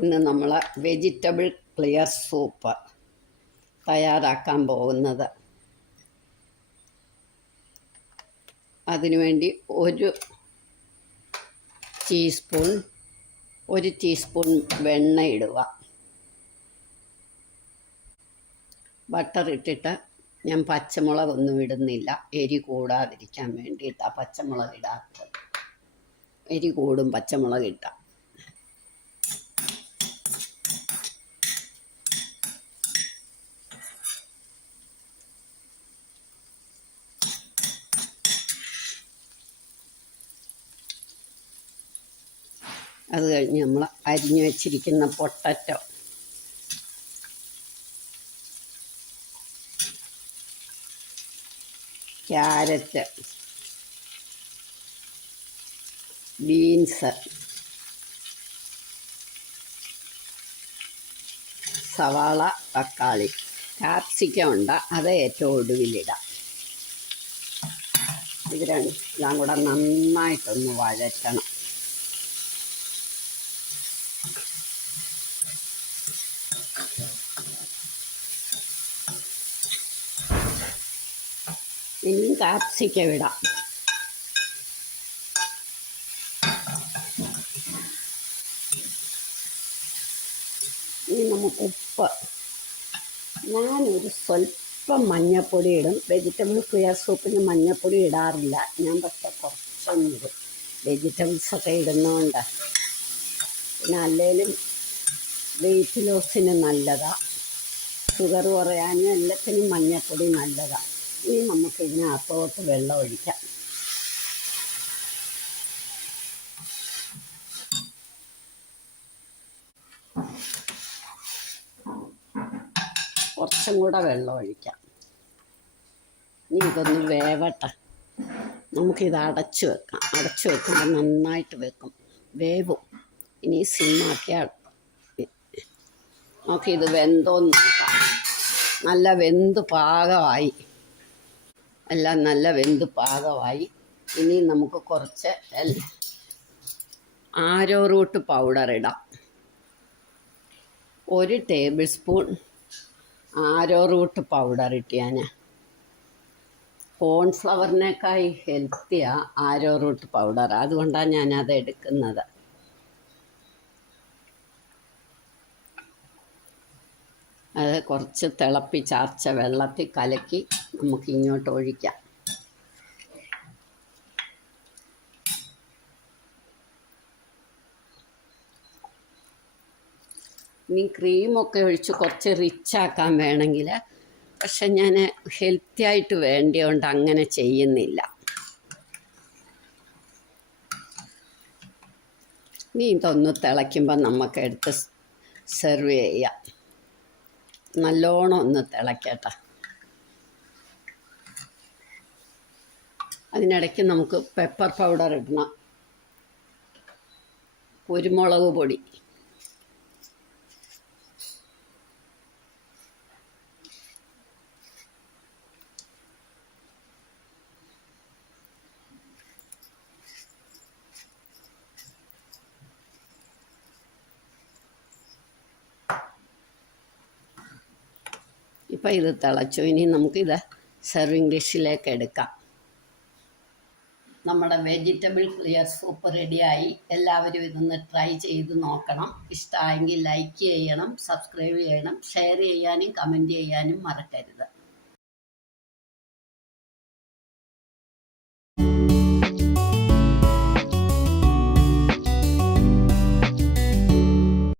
ഇന്ന് നമ്മൾ vegetable clear soup തയ്യാറാക്കാൻ പോകുന്നത്. അതിനുവേണ്ടി ഒരു ടീസ്പൂൺ വെണ്ണ ഇടുക. ബട്ടർ ഇട്ടിട്ട് ഞാൻ പച്ചമുളകൊന്നും ഇടുന്നില്ല, എരി കൂടാതിരിക്കാൻ വേണ്ടിയിട്ടാണ് പച്ചമുളക് ഇടാത്തത്. എരി കൂടും പച്ചമുളക് ഇട്ടാൽ. അത് കഴിഞ്ഞ് നമ്മൾ അരിഞ്ഞു വച്ചിരിക്കുന്ന പൊട്ടറ്റോ, ക്യാരറ്റ്, ബീൻസ്, സവാള, തക്കാളി, കാപ്സിക്കം ഉണ്ട്, അത് ഏറ്റവും ഒടുവിലിടാം. ഇത് എല്ലാം കൂടെ നന്നായിട്ടൊന്ന് വഴറ്റണം. ഇനിയും കാപ്സിക്കം ഇടാം. ഇനി നമുക്ക് ഉപ്പ്, ഞാനൊരു സ്വല്പം മഞ്ഞൾപ്പൊടി ഇടും. വെജിറ്റബിൾ ക്ലിയർ സൂപ്പിന് മഞ്ഞൾപ്പൊടി ഇടാറില്ല ഞാൻ, പക്ഷെ കുറച്ചൊന്നിടും. വെജിറ്റബിൾസൊക്കെ ഇടുന്നതുകൊണ്ട്. പിന്നെ അല്ലെങ്കിലും വെയിറ്റ് ലോസിന് നല്ലതാണ്, ഷുഗർ കുറയാനും എല്ലാത്തിനും മഞ്ഞൾപ്പൊടി നല്ലതാണ്. ഇനി നമുക്ക് ഇതിനകത്തോട്ട് വെള്ളം ഒഴിക്കാം. കുറച്ചും കൂടെ വെള്ളം ഒഴിക്കാം. ഇനി ഇതൊന്ന് വേവട്ടെ. നമുക്കിത് അടച്ചു വെക്കാം. അടച്ചു വെക്കുമ്പോൾ നന്നായിട്ട് വേവും. ഇനി സിമ്മാക്കിയാൽ നമുക്കിത് വെന്തോന്ന് നോക്കാം. നല്ല വെന്ത് പാകമായി, എല്ലാം നല്ല വെന്ത് പാകമായി. ഇനി നമുക്ക് കുറച്ച് ആരോറൂട്ട് പൗഡർ ഇടാം. 1 ടേബിൾ സ്പൂൺ ആരോറൂട്ട് പൗഡർ ഇട്ടാൽ കോൺഫ്ലവറിനേക്കായി ഹെൽത്തിയാണ് ആരോറൂട്ട് പൗഡർ, അതുകൊണ്ടാണ് ഞാനത് എടുക്കുന്നത്. അത് കുറച്ച് തിളപ്പിച്ചാർച്ച വെള്ളത്തിൽ കലക്കി നമുക്ക് ഇങ്ങോട്ട് ഒഴിക്കാം. ഇനി ക്രീമൊക്കെ ഒഴിച്ച് കുറച്ച് റിച്ചാക്കാൻ വേണമെങ്കിൽ, പക്ഷെ ഞാൻ ഹെൽത്തി ആയിട്ട് വേണ്ടിയോണ്ട് അങ്ങനെ ചെയ്യുന്നില്ല. ഇനി ഇതൊന്ന് തിളയ്ക്കുമ്പോൾ നമുക്ക് എടുത്ത് സെർവ് ചെയ്യാം. നല്ലോണം ഒന്ന് തിളയ്ക്കട്ടെ. അതിനിടയ്ക്ക് നമുക്ക് പെപ്പർ പൗഡർ ഇടണം, കുരുമുളക് പൊടി, ഇപ്പം ഇത് തിളച്ചു. ഇനി നമുക്കിത് സെർവിങ് ഡിഷിലേക്ക് എടുക്കാം. നമ്മുടെ വെജിറ്റബിൾ ക്ലിയർ സൂപ്പ് റെഡിയായി. എല്ലാവരും ഇതൊന്ന് ട്രൈ ചെയ്ത് നോക്കണം. ഇഷ്ടമായെങ്കിൽ ലൈക്ക് ചെയ്യണം, സബ്സ്ക്രൈബ് ചെയ്യണം, ഷെയർ ചെയ്യാനും കമൻറ്റ് ചെയ്യാനും മറക്കരുത്.